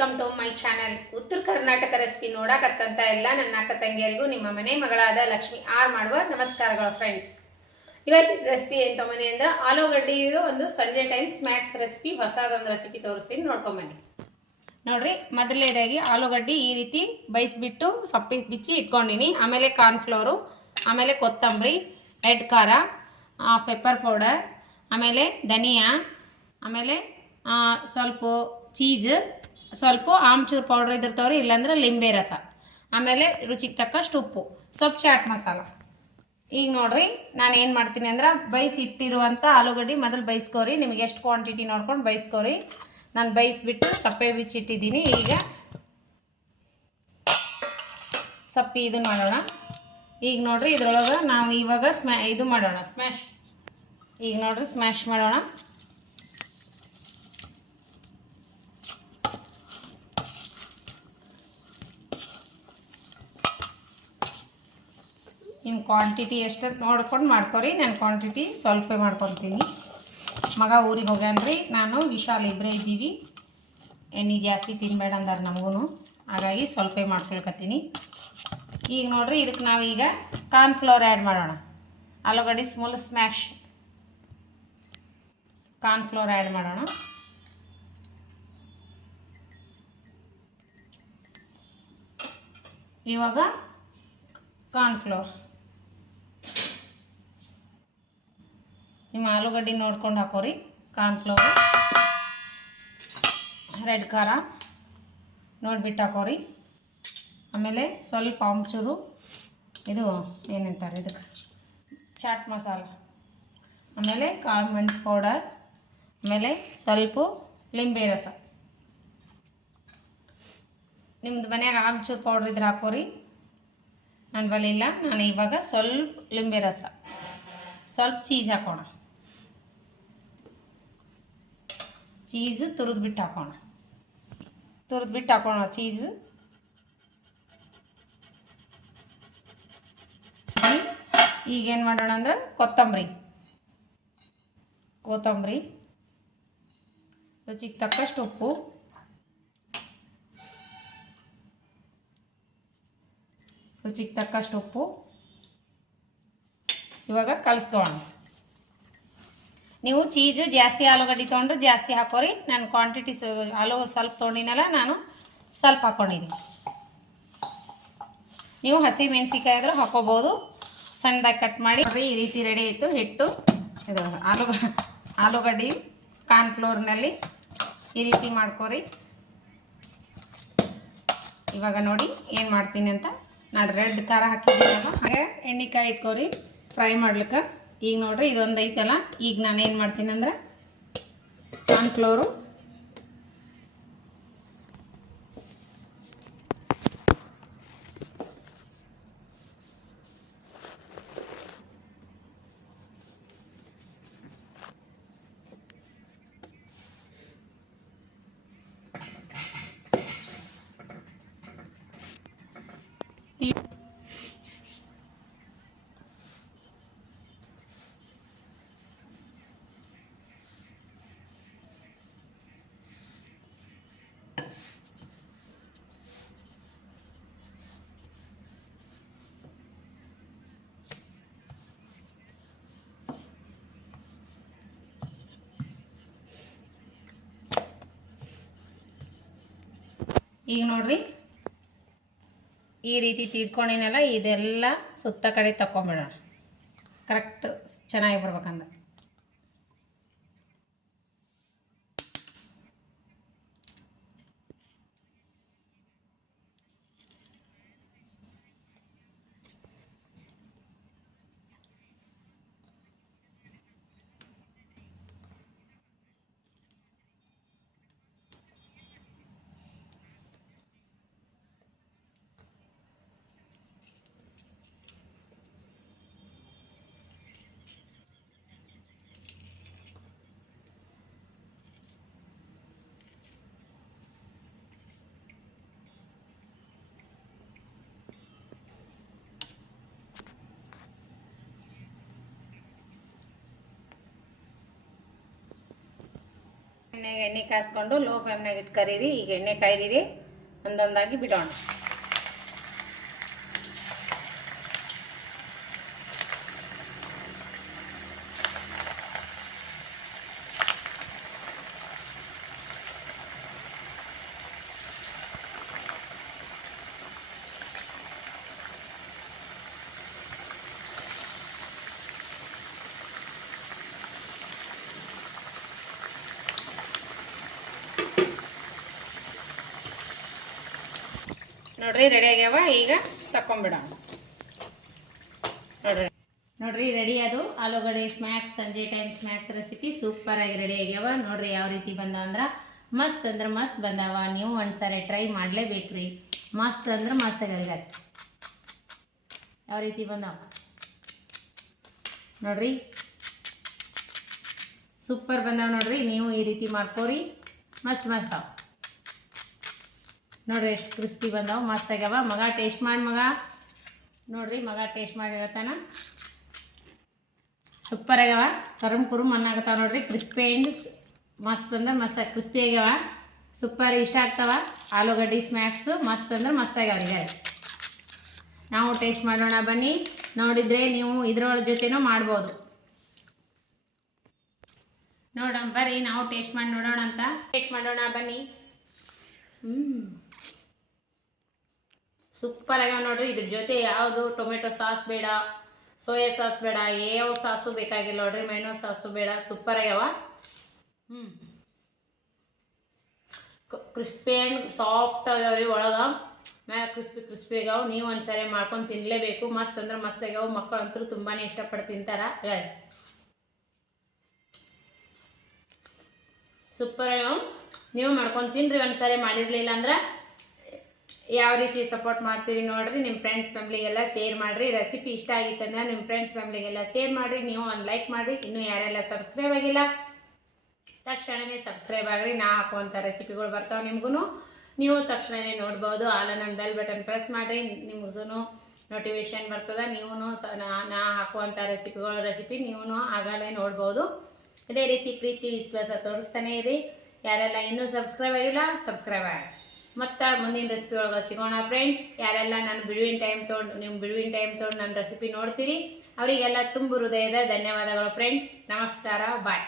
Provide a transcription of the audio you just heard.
Welcome to my channel. ಉತ್ತರ Karnataka recipe ನೋಡಕತ್ತಂತ ಎಲ್ಲ ನನ್ನ ಅಕ್ಕ ತಂಗಿಯರಿಗೂ ನಿಮ್ಮ ಮನೆ ಮಗಳಾದ ಲಕ್ಷ್ಮಿ ಆರ್ ಮಾಡುವ ನಮಸ್ಕಾರಗಳು ಫ್ರೆಂಡ್ಸ್. ಇವತ್ತಿನ ರೆಸಿಪಿ ಏನು ತೊಗೊಂಬನ್ನಿ ಅಂದ್ರೆ ಆಲೂಗಡ್ಡೆದು ಒಂದು ಸಂಜೆ ಟೈಮ್ ಸ್ನ್ಯಾಕ್ಸ್ ರೆಸಿಪಿ, ಹೊಸದೊಂದು ರೆಸಿಪಿ ತೋರಿಸ್ತೀನಿ, ನೋಡ್ಕೊಂಬನ್ನಿ. ನೋಡ್ರಿ, ಮೊದಲನೇದಾಗಿ ಆಲೂಗಡ್ಡೆ ಈ ರೀತಿ ಬೈಸ್ಬಿಟ್ಟು ಸೊಪ್ಪಿ ಬಿಚ್ಚಿ ಇಟ್ಕೊಂಡಿನಿ. ಆಮೇಲೆ ಕಾರ್ನ್ಫ್ಲೋರು, ಆಮೇಲೆ ಕೊತ್ತಂಬರಿ, ರೆಡ್ ಖಾರ, ಪೆಪ್ಪರ್ ಪೌಡರ್, ಆಮೇಲೆ ಧನಿಯಾ, ಆಮೇಲೆ ಸ್ವಲ್ಪ ಚೀಸ್, ಸ್ವಲ್ಪ ಆಮ್ಚೂರು ಪೌಡ್ರ್ ಇದಿರ್ತಾವ್ರಿ, ಇಲ್ಲಾಂದ್ರೆ ಲಿಂಬೆ ರಸ, ಆಮೇಲೆ ರುಚಿಗೆ ತಕ್ಕಷ್ಟು ಉಪ್ಪು, ಸ್ವಲ್ಪ ಚಾಟ್ ಮಸಾಲ. ಈಗ ನೋಡ್ರಿ, ನಾನು ಏನು ಮಾಡ್ತೀನಿ ಅಂದ್ರೆ ಬೈಸಿ ಇಟ್ಟಿರುವಂಥ ಆಲೂಗಡ್ಡೆ ಮೊದಲು ಬೈಸ್ಕೋರಿ. ನಿಮಗೆ ಎಷ್ಟು ಕ್ವಾಂಟಿಟಿ ನೋಡ್ಕೊಂಡು ಬೈಸ್ಕೋರಿ. ನಾನು ಬೈಸ್ಬಿಟ್ಟು ಸಪ್ಪೆ ಬಿಚ್ಚಿಟ್ಟಿದ್ದೀನಿ. ಈಗ ಸಪ್ಪಿ ಇದನ್ನು ಮಾಡೋಣ. ಈಗ ನೋಡ್ರಿ, ಇದ್ರೊಳಗೆ ನಾವು ಇವಾಗ ಇದು ಮಾಡೋಣ, ಸ್ಮ್ಯಾಶ್. ಈಗ ನೋಡ್ರಿ, ಸ್ಮ್ಯಾಶ್ ಮಾಡೋಣ. ನಿಮ್ಮ ಕ್ವಾಂಟಿಟಿ ಎಷ್ಟು ನೋಡ್ಕೊಂಡು ಮಾಡ್ಕೊರಿ. ನಾನು ಕ್ವಾಂಟಿಟಿ ಸ್ವಲ್ಪ ಮಾಡ್ಕೊತೀನಿ. ಮಗ ಊರಿಗೆ ಹೋಗ್ಯಾನ್ರಿ, ನಾನು ವಿಶಾಲ್ ಇಬ್ಬರೇ ಇದ್ದೀವಿ. ಎಣ್ಣೆ ಜಾಸ್ತಿ ತಿನ್ಬೇಡ ಅಂದಾರೆ ನಮಗೂ, ಹಾಗಾಗಿ ಸ್ವಲ್ಪ ಮಾಡ್ಕೊಳ್ಕತ್ತೀನಿ. ಈಗ ನೋಡ್ರಿ, ಇದಕ್ಕೆ ನಾವೀಗ ಕಾರ್ನ್ಫ್ಲವರ್ ಆ್ಯಡ್ ಮಾಡೋಣ. ಆಲೂಗಡ್ಡೆ ಸ್ಮಾಲ್ ಸ್ಮ್ಯಾಶ್ ಕಾರ್ನ್ಫ್ಲವರ್ ಆ್ಯಡ್ ಮಾಡೋಣ. ಇವಾಗ ಕಾರ್ನ್ಫ್ಲವರ್ ನಿಮ್ಮ ಆಲೂಗಡ್ಡೆ ನೋಡ್ಕೊಂಡು ಹಾಕೋರಿ. ಕಾರ್ನ್ಫ್ಲವರ್, ರೆಡ್ ಖಾರ ನೋಡ್ಬಿಟ್ಟು ಹಾಕೋರಿ. ಆಮೇಲೆ ಸ್ವಲ್ಪ ಆಮ್ಚೂರು ಇದು ಏನಂತಾರೆ ಇದಕ್ಕೆ ಚಾಟ್ ಮಸಾಲ, ಆಮೇಲೆ ಮೆಣಸು ಪೌಡರ್, ಆಮೇಲೆ ಸ್ವಲ್ಪ ಲಿಂಬೆ ರಸ. ನಿಮ್ಮದು ಮನ್ಯಾಗ ಆಮ್ಚೂರು ಪೌಡ್ರ್ ಇದ್ರೆ ಹಾಕೋರಿ, ನನ್ನ ಬಳಿ ಇಲ್ಲ. ನಾನು ಇವಾಗ ಸ್ವಲ್ಪ ಲಿಂಬೆ ರಸ, ಸ್ವಲ್ಪ ಚೀಸ್ ಹಾಕೋಣ. ಚೀಸ್ ತುರಿದ್ಬಿಟ್ಟು ಹಾಕೋಣ, ಚೀಸ್. ಈಗೇನು ಮಾಡೋಣ ಅಂದ್ರೆ ಕೊತ್ತಂಬರಿ, ರುಚಿಗೆ ತಕ್ಕಷ್ಟು ಉಪ್ಪು, ಇವಾಗ ಕಲಿಸ್ಕೊಳ್ಳೋಣ. ನೀವು ಚೀಸು ಜಾಸ್ತಿ ಆಲೂಗಡ್ಡೆ ತೊಗೊಂಡ್ರೆ ಜಾಸ್ತಿ ಹಾಕೋರಿ. ನಾನು ಕ್ವಾಂಟಿಟಿ ಆಲೂ ಸ್ವಲ್ಪ ತೊಗೊಂಡಿನಲ್ಲ, ನಾನು ಸ್ವಲ್ಪ ಹಾಕ್ಕೊಂಡಿದ್ದೀನಿ. ನೀವು ಹಸಿ ಮೆಣಸಿಕಾಯಿ ಆದರೂ ಹಾಕೋಬೋದು. ಸಣ್ಣದಾಗಿ ಕಟ್ ಮಾಡಿ ಈ ರೀತಿ ರೆಡಿ ಆಯಿತು ಹಿಟ್ಟು. ಇದು ಆಲೂಗಡ್ಡೆ ಕಾರ್ನ್ಫ್ಲೋರ್ನಲ್ಲಿ ಈ ರೀತಿ ಮಾಡ್ಕೊರಿ. ಇವಾಗ ನೋಡಿ ಏನು ಮಾಡ್ತೀನಿ ಅಂತ. ನಾನು ರೆಡ್ ಖಾರ ಹಾಕಿದ್ದೀನಲ್ಲ, ಹಾಗೆ ಎಣ್ಣೆಕಾಯಿ ಇಟ್ಕೊರಿ ಫ್ರೈ ಮಾಡ್ಲಿಕ್ಕೆ. ಈಗ ನೋಡ್ರಿ, ಇದೊಂದು ಐತಲ್ಲ. ಈಗ ನಾನು ಏನು ಮಾಡ್ತೀನಿ ಅಂದ್ರೆ ಕಾರ್ನ್ಫ್ಲೋರು, ಈಗ ನೋಡ್ರಿ, ಈ ರೀತಿ ತೀಡ್ಕೊಂಡಿನಲ್ಲ, ಇದೆಲ್ಲ ಸುತ್ತ ಕಡೆ ತಗೊಂಬಿಡೋಣ. ಕರೆಕ್ಟ್ ಚೆನ್ನಾಗಿ ಬರ್ಬೇಕಂದ್ರೆ ಫ್ಲೇಮ್ನಾಗ ಎಣ್ಣೆ ಕಾಯಿಸ್ಕೊಂಡು ಲೋ ಫ್ಲೇಮ್ನಾಗ ಇಟ್ಟು ಕರೀರಿ. ಈಗ ಎಣ್ಣೆ ಕಾಯ್ದಿರಿ, ಒಂದೊಂದಾಗಿ ಬಿಡೋಣ. ನೋಡ್ರಿ ರೆಡಿ ಆಗ್ಯಾವ. ಈಗ ತಕೊಂಡ್ಬಿಡೋಣ. ನೋಡ್ರಿ ರೆಡಿ ಅದು ಆಲೂಗಡ್ಡೆ ಸ್ನ್ಯಾಕ್ಸ್, ಸಂಜೆ ಟೈಮ್ ಸ್ನ್ಯಾಕ್ಸ್ ರೆಸಿಪಿ ಸೂಪರ್ ಆಗಿ ರೆಡಿ ಆಗ್ಯಾವ. ನೋಡ್ರಿ ಯಾವ ರೀತಿ ಬಂದಾವ ಅಂದ್ರೆ ಮಸ್ತ್ ಬಂದಾವ. ನೀವು ಒಂದ್ಸರಿ ಟ್ರೈ ಮಾಡಲೇಬೇಕ್ರಿ. ಮಸ್ತ್ ಅಂದ್ರೆ ಮಸ್ತ್ ಆಗ್ಯಾವ. ಯಾವ ರೀತಿ ಬಂದಾವ ನೋಡ್ರಿ, ಸೂಪರ್ ಬಂದಾವ. ನೋಡ್ರಿ ನೀವು ಈ ರೀತಿ ಮಾಡ್ಕೋರಿ, ಮಸ್ತ್ ಅವ ನೋಡ್ರಿ. ಎಷ್ಟು ಕ್ರಿಸ್ಪಿ ಬಂದಾವ, ಮಸ್ತ್ ಆಗ್ಯಾವ. ಮಗ ಟೇಸ್ಟ್ ಮಾಡಿ ಮಗ. ನೋಡ್ರಿ ಮಗ ಟೇಸ್ಟ್ ಮಾಡಿ ಹೇಳ್ತಾನ. ಸೂಪರ್ ಆಗ್ಯಾವ, ಕುರುಮ್ ಅನ್ನಾಗತ್ತಾವ ನೋಡ್ರಿ. ಕ್ರಿಸ್ಪಿ ಆ್ಯಂಡ್ ಮಸ್ತ್ ಅಂದ್ರೆ ಮಸ್ತ್ ಕ್ರಿಸ್ಪಿ ಆಗ್ಯಾವ. ಸೂಪರ್ ಇಷ್ಟ ಆಗ್ತಾವ ಆಲೂಗಡ್ಡೆ ಸ್ನ್ಯಾಕ್ಸು. ಮಸ್ತ್ ಅಂದ್ರೆ ಮಸ್ತ್ ಆಗ್ಯಾವ. ಈಗ ನಾವು ಟೇಸ್ಟ್ ಮಾಡೋಣ ಬನ್ನಿ. ನೋಡಿದರೆ ನೀವು ಇದ್ರೊಳ ಜೊತೆನೂ ಮಾಡ್ಬೋದು. ನೋಡೋಣ ಬರ್ರಿ, ನಾವು ಟೇಸ್ಟ್ ಮಾಡಿ ನೋಡೋಣ ಅಂತ. ಟೇಸ್ಟ್ ಮಾಡೋಣ ಬನ್ನಿ. ಸೂಪರ್ ಆಗ್ಯಾವ ನೋಡ್ರಿ. ಇದ್ರ ಜೊತೆ ಯಾವುದು ಟೊಮೆಟೊ ಸಾಸ್ ಬೇಡ, ಸೋಯಾ ಸಾಸ್ ಬೇಡ, ಯಾವ ಸಾಸು ಬೇಕಾಗಿಲ್ಲ ನೋಡ್ರಿ. ಮೈನೋ ಸಾಸು ಬೇಡ. ಸೂಪರ್ ಆಗ್ಯಾವ. ಕ್ರಿಸ್ಪಿ ಆ್ಯಂಡ್ ಸಾಫ್ಟ್ ಆಗ್ಯಾವ್ರಿ. ಒಳಗೆ ಮ್ಯಾಗ ಕ್ರಿಸ್ಪಿ ಆಗ್ಯಾವ. ನೀವು ಒಂದ್ಸರಿ ಮಾಡ್ಕೊಂಡು ತಿನ್ನಲೇಬೇಕು. ಮಸ್ತ್ ಅಂದ್ರೆ ಮಸ್ತ್ ಆಗ್ಯಾವ. ಮಕ್ಕಳಂತೂ ತುಂಬಾ ಇಷ್ಟಪಟ್ಟು ತಿಂತಾರ. ಸೂಪರ್ ಆಗ್ಯಾವ. ನೀವು ಮಾಡ್ಕೊಂಡು ತಿನ್ರಿ ಒಂದ್ಸರಿ. ಮಾಡಿರಲಿಲ್ಲ ಅಂದ್ರೆ ಯಾವ ರೀತಿ ಸಪೋರ್ಟ್ ಮಾಡ್ತೀರಿ ನೋಡ್ರಿ. ನಿಮ್ಮ ಫ್ರೆಂಡ್ಸ್ ಫ್ಯಾಮ್ಲಿಗೆಲ್ಲ ಶೇರ್ ಮಾಡಿರಿ. ರೆಸಿಪಿ ಇಷ್ಟ ಆಗಿತ್ತಂದ್ರೆ ನಿಮ್ಮ ಫ್ರೆಂಡ್ಸ್ ಫ್ಯಾಮ್ಲಿಗೆಲ್ಲ ಶೇರ್ ಮಾಡಿರಿ. ನೀವು ಒಂದು ಲೈಕ್ ಮಾಡಿರಿ. ಇನ್ನೂ ಯಾರೆಲ್ಲ ಸಬ್ಸ್ಕ್ರೈಬ್ ಆಗಿಲ್ಲ ತಕ್ಷಣವೇ ಸಬ್ಸ್ಕ್ರೈಬ್ ಆಗಿರಿ. ನಾ ಹಾಕುವಂಥ ರೆಸಿಪಿಗಳು ಬರ್ತಾವೆ ನಿಮ್ಗೂ. ನೀವು ತಕ್ಷಣವೇ ನೋಡ್ಬೋದು. ನನ್ನ ಬೆಲ್ ಬಟನ್ ಪ್ರೆಸ್ ಮಾಡಿರಿ, ನಿಮಗೂ ನೋಟಿಫಿಕೇಶನ್ ಬರ್ತದೆ. ನೀವು ನಾ ಹಾಕುವಂಥ ರೆಸಿಪಿ ನೀವು ಆಗಲೇ ನೋಡ್ಬೋದು. ಇದೇ ರೀತಿ ಪ್ರೀತಿ ವಿಶ್ವಾಸ ತೋರಿಸ್ತಾನೆ ಇರಿ. ಯಾರೆಲ್ಲ ಇನ್ನೂ ಸಬ್ಸ್ಕ್ರೈಬ್ ಆಗಿಲ್ಲ ಸಬ್ಸ್ಕ್ರೈಬ್ ಆಗಿ. ಮತ್ತು ಮುಂದಿನ ರೆಸಿಪಿ ಒಳಗೆ ಸಿಗೋಣ ಫ್ರೆಂಡ್ಸ್. ಯಾರೆಲ್ಲ ನಾನು ಬಿಡುವಿನ ಟೈಮ್ ತೊಗೊಂಡು ನನ್ನ ರೆಸಿಪಿ ನೋಡ್ತೀರಿ ಅವರಿಗೆಲ್ಲ ತುಂಬ ಹೃದಯದ ಧನ್ಯವಾದಗಳು ಫ್ರೆಂಡ್ಸ್. ನಮಸ್ಕಾರ, ಬಾಯ್.